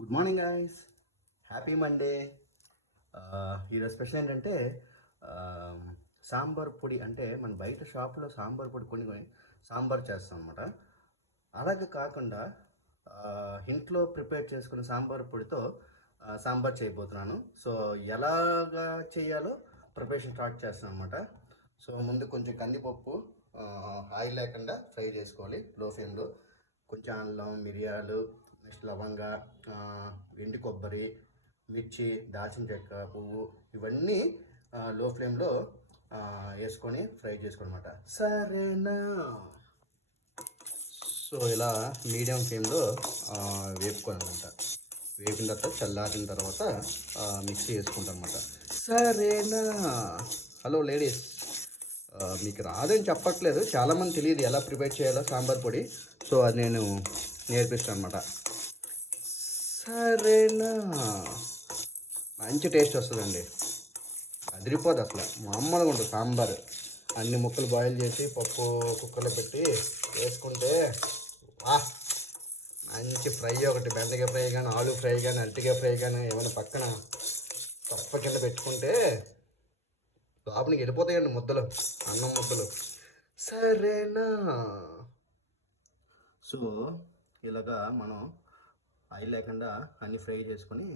Good morning guys, happy Monday. ఈరోజు special ఏంటంటే సాంబార్ పొడి. అంటే మన బయట షాప్లో సాంబార్ పొడి కొని సాంబార్ చేస్తాం అనమాట. అలాగే కాకుండా ఇంట్లో ప్రిపేర్ చేసుకున్న సాంబార్ పొడితో సాంబార్ చేయబోతున్నాను. సో ఎలాగా చేయాలో ప్రిపరేషన్ స్టార్ట్ చేస్తాను అనమాట. సో ముందు కొంచెం కందిపప్పు ఆయిల్ లేకుండా ఫ్రై చేసుకోవాలి లో ఫ్లేమ్లో. కొంచెం అల్లం, మిరియాలు, నెక్స్ట్ లవంగ, ఎండు కొబ్బరి, మిర్చి, దాల్చిన చెక్క, పువ్వు ఇవన్నీ లో ఫ్లేమ్లో వేసుకొని ఫ్రై చేసుకోనమాట. సరేనా? సో ఇలా మీడియం ఫ్లేమ్లో వేపుకోనమాట. వేపిన తర్వాత చల్లారిన తర్వాత మిక్సీ వేసుకుంటాం అనమాట. సరేనా? హలో లేడీస్, మీకు రాదని చెప్పట్లేదు, చాలామంది తెలియదు ఎలా ప్రిపేర్ చేయాలో సాంబార్ పొడి. సో అది నేను నేర్పిస్తాను అనమాట. సరేనా? మంచి టేస్ట్ వస్తుందండి, అదిరిపోదు అసలు, మామూలుగా ఉంటుంది సాంబార్. అన్ని ముక్కలు బాయిల్ చేసి పప్పు కుక్కర్లో పెట్టి వేసుకుంటే మంచి ఫ్రై, ఒకటి బెండకాయ ఫ్రై కానీ, ఆలు ఫ్రై కానీ, అరటికాయ ఫ్రై కానీ ఏమైనా పక్కన తప్ప కింద పెట్టుకుంటే లోపలికి వెళ్ళిపోతాయండి ముద్దలు, అన్నం ముద్దలు. సరేనా? సో ఇలాగా మనం ఆయిల్ లేకుండా అన్నీ ఫ్రై చేసుకొని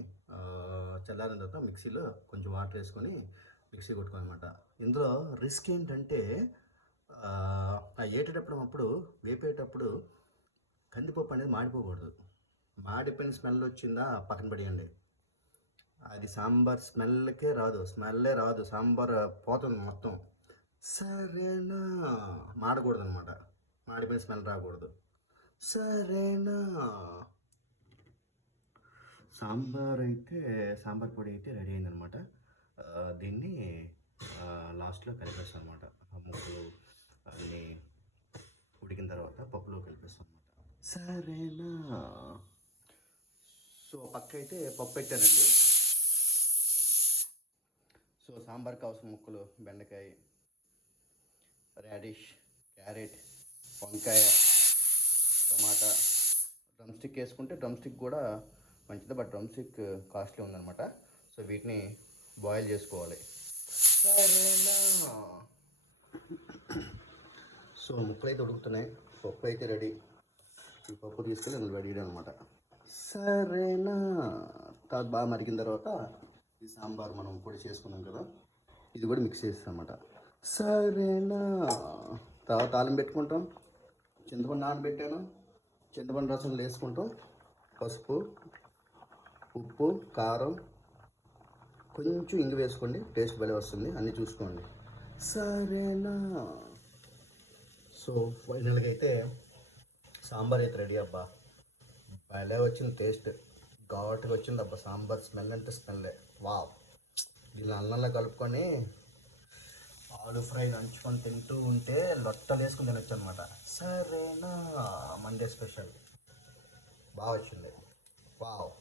చల్లారిన తర్వాత మిక్సీలో కొంచెం వాటర్ వేసుకొని మిక్సీ కొట్టుకోనమాట. ఇందులో రిస్క్ ఏంటంటే అప్పుడు వేపేటప్పుడు కందిపప్పు అనేది మాడిపోకూడదు. మాడిపోయిన స్మెల్ వచ్చిందా పక్కన పడేయండి, అది సాంబార్ స్మెల్లే రాదు, సాంబార్ పోతుంది మొత్తం. సరేనా? మాడకూడదు అనమాట, మాడిపోయిన స్మెల్ రాకూడదు. సరేనా? సాంబార్ పొడి అయితే రెడీ అయిందనమాట. దీన్ని లాస్ట్లో కలిపేస్తాం అనమాట. ఆ ముక్కలు అన్నీ ఉడికిన తర్వాత పప్పులో కలిపేస్తాం అనమాట. సరేనా? సో పక్క అయితే పప్పు పెట్టానండి. సో సాంబార్ కావాల్సిన ముక్కలు బెండకాయ, రాడిష్, క్యారెట్, వంకాయ, టమాటా. డ్రమ్ స్టిక్ వేసుకుంటే డ్రమ్ స్టిక్ కూడా మంచిది, బట్ డ్రమ్ స్టిక్ కాస్ట్లీ ఉందన్నమాట. సో వీటిని బాయిల్ చేసుకోవాలి. సరేనా? సో ముక్కలు అయితే ఉడుకుతున్నాయి, పప్పు అయితే రెడీ. ఈ పప్పు తీసుకెళ్ళి అందులో రెడీ అనమాట. సరేనా? తర్వాత బాగా మరిగిన తర్వాత ఈ సాంబార్ మనం పొడి చేసుకున్నాం కదా, ఇది కూడా మిక్స్ చేస్తాం అన్నమాట. సరేనా? తర్వాత తాలింపు పెట్టుకుంటాం. చింతపండు నానబెట్టాను, చింతపండు రసం వేసుకుంటాం. పసుపు, ఉప్పు, కారం, కొంచెం ఇంగు వేసుకోండి, టేస్ట్ భలే వస్తుంది. అన్నీ చూసుకోండి. సరేనా? సో ఫైనల్గా అయితే సాంబార్ అయితే రెడీ. అబ్బా భలే వచ్చింది, టేస్ట్ ఘాటుగా వచ్చింది. అబ్బా సాంబార్ స్మెల్ అంటే స్మెల్లే వావ్. దీన్ని అన్నంలో కలుపుకొని ఆలు ఫ్రై నంచుకొని తింటూ ఉంటే లొట్టలు వేసుకుని తినొచ్చు అనమాట. సరేనా? మండే స్పెషల్ బాగా వచ్చింది, వావ్.